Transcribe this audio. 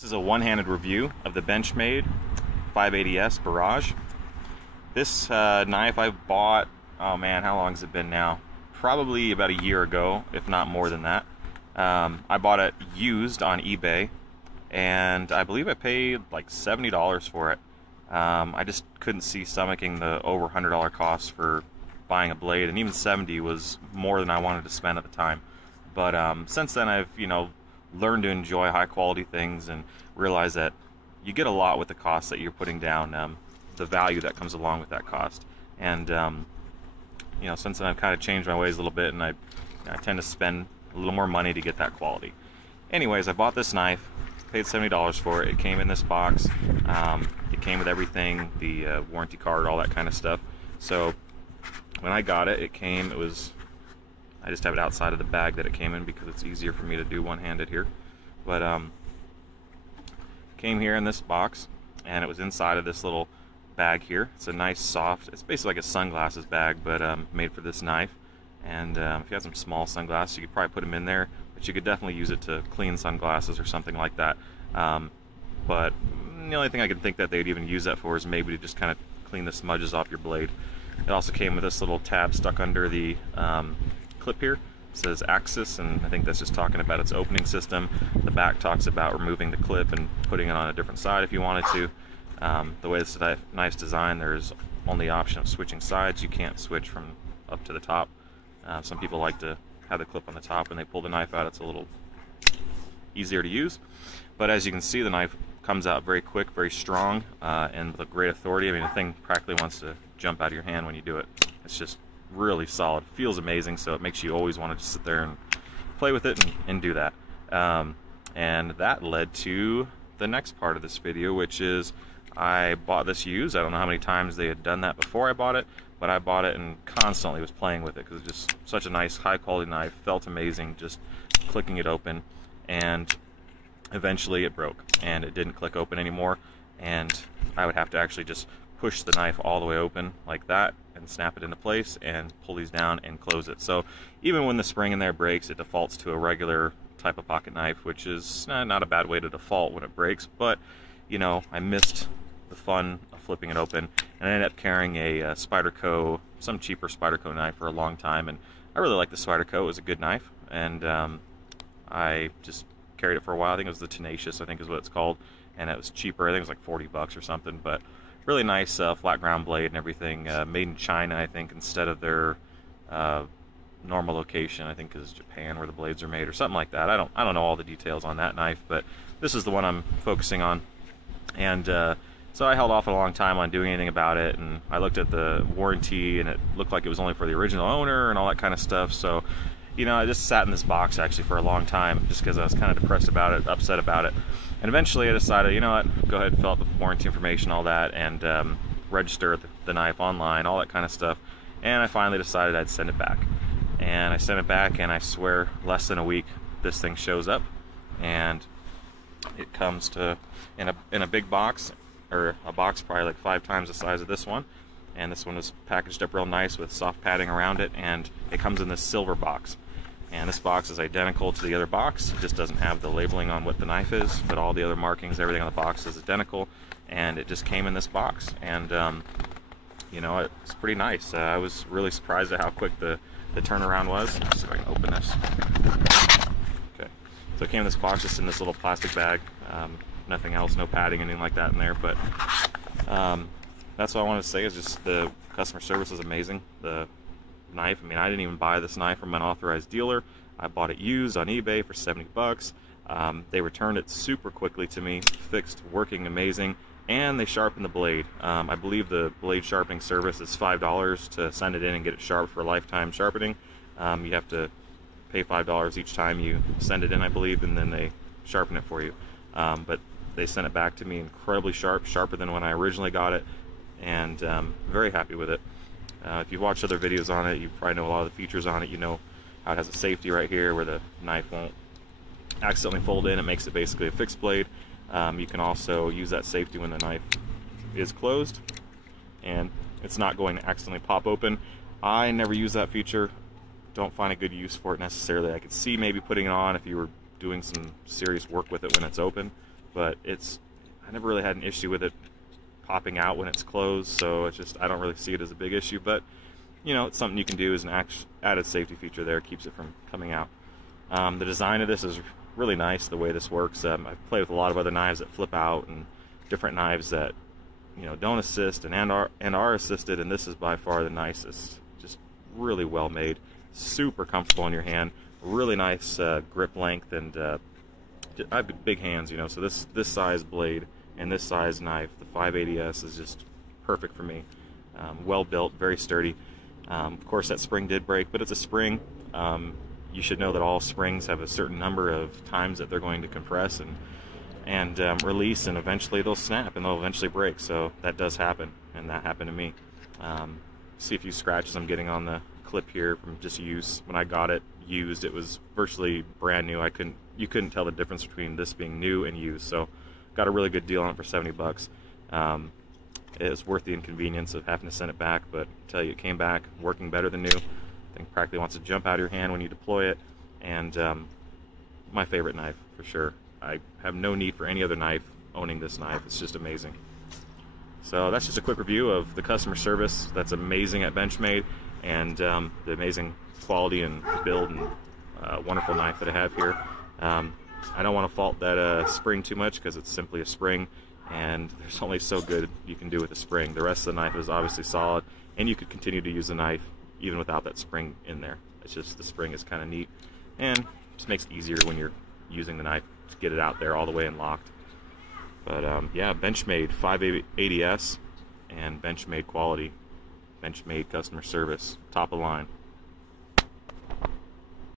This is a one-handed review of the Benchmade 580S Barrage. This knife I bought, oh man, how long has it been now? Probably about a year ago, if not more than that. I bought it used on eBay, and I believe I paid like $70 for it. I just couldn't see stomaching the over $100 cost for buying a blade, and even $70 was more than I wanted to spend at the time. But since then I've, learn to enjoy high quality things and realize that you get a lot with the cost that you're putting down, the value that comes along with that cost. And since then I've kind of changed my ways a little bit, and I tend to spend a little more money to get that quality. Anyways, I bought this knife, paid $70 for it. It came in this box. It came with everything, the warranty card, all that kind of stuff. So when I got it, I just have it outside of the bag that it came in because it's easier for me to do one-handed here. But came here in this box, and it was inside of this little bag here. It's a nice soft, it's basically like a sunglasses bag, but made for this knife. And if you had some small sunglasses, you could probably put them in there, but you could definitely use it to clean sunglasses or something like that. But the only thing I could think that they'd even use that for is maybe to just kind of clean the smudges off your blade. It also came with this little tab stuck under the clip here. It says Axis, and I think that's just talking about its opening system. The back talks about removing the clip and putting it on a different side if you wanted to. The way this knife's designed, there's only the option of switching sides. You can't switch from up to the top. Some people like to have the clip on the top when they pull the knife out. It's a little easier to use. But as you can see, the knife comes out very quick, very strong, and with a great authority. I mean, the thing practically wants to jump out of your hand when you do it. It's just really solid. Feels amazing, so it makes you always want to just sit there and play with it and do that. And that led to the next part of this video, which is I bought this used. I don't know how many times they had done that before I bought it, but I bought it and constantly was playing with it because it's just such a nice, high-quality knife. Felt amazing just clicking it open, and eventually it broke and it didn't click open anymore, and I would have to actually just push the knife all the way open like that and snap it into place and pull these down and close it. So even when the spring in there breaks, it defaults to a regular type of pocket knife, which is not a bad way to default when it breaks. But I missed the fun of flipping it open, and I ended up carrying a Spyderco, some cheaper Spyderco knife for a long time, and I really liked the Spyderco. It was a good knife, and I just carried it for a while. I think it was the Tenacious, I think is what it's called, and it was cheaper. I think it was like 40 bucks or something, but really nice flat ground blade and everything. Made in China, I think, instead of their normal location. I think is Japan where the blades are made or something like that. I don't know all the details on that knife, but this is the one I'm focusing on. And so I held off a long time on doing anything about it, and I looked at the warranty, and it looked like it was only for the original owner and all that kind of stuff. So I just sat in this box actually for a long time just because I was kind of depressed about it, upset about it. And eventually I decided, you know what, go ahead and fill out the warranty information, all that, and register the knife online, all that kind of stuff. And I finally decided I'd send it back. And I sent it back, and I swear less than a week this thing shows up, and it comes in a big box, or a box probably like 5 times the size of this one. And this one was packaged up real nice with soft padding around it, and it comes in this silver box. And this box is identical to the other box. It just doesn't have the labeling on what the knife is, but all the other markings, everything on the box is identical, and it just came in this box. And it's pretty nice. I was really surprised at how quick the turnaround was. Let's see if I can open this. Okay, so it came in this box, just in this little plastic bag. Nothing else, no padding, anything like that in there. But that's what I wanted to say, is just the customer service is amazing. The knife, I mean, I didn't even buy this knife from an authorized dealer. I bought it used on eBay for 70 bucks. They returned it super quickly to me, fixed, working amazing, and they sharpened the blade. I believe the blade sharpening service is $5 to send it in and get it sharp for lifetime sharpening. You have to pay $5 each time you send it in, I believe, and then they sharpen it for you. But they sent it back to me incredibly sharp, sharper than when I originally got it, and very happy with it. If you've watched other videos on it, you probably know a lot of the features on it. You know how it has a safety right here where the knife won't accidentally fold in. It makes it basically a fixed blade. You can also use that safety when the knife is closed and it's not going to accidentally pop open. I never use that feature. Don't find a good use for it necessarily. I could see maybe putting it on if you were doing some serious work with it when it's open, but I never really had an issue with it popping out when it's closed, so it's just, I don't really see it as a big issue, but you know, it's something you can do as an added safety feature there, keeps it from coming out. The design of this is really nice, the way this works. I've played with a lot of other knives that flip out and different knives that, you know, don't assist and are assisted, and this is by far the nicest. Just really well made, super comfortable in your hand, really nice grip length, and I have big hands, you know, so this size blade and this size knife, the 580S, is just perfect for me. Well built, very sturdy. Of course, that spring did break, but it's a spring. You should know that all springs have a certain number of times that they're going to compress and release, and eventually they'll snap and they'll eventually break. So that does happen, and that happened to me. See a few scratches I'm getting on the clip here from just use. When I got it used, it was virtually brand new. You couldn't tell the difference between this being new and used. So got a really good deal on it for 70 bucks. It was worth the inconvenience of having to send it back, but I tell you, it came back working better than new. I think practically wants to jump out of your hand when you deploy it, and my favorite knife for sure. I have no need for any other knife owning this knife. It's just amazing. So that's just a quick review of the customer service that's amazing at Benchmade, and the amazing quality and build and wonderful knife that I have here. I don't want to fault that spring too much, because it's simply a spring, and there's only so good you can do with a spring. The rest of the knife is obviously solid, and you could continue to use the knife even without that spring in there. It's just the spring is kind of neat, and just makes it easier when you're using the knife to get it out there all the way and locked. But yeah, Benchmade 580S and Benchmade quality, Benchmade customer service, top of line.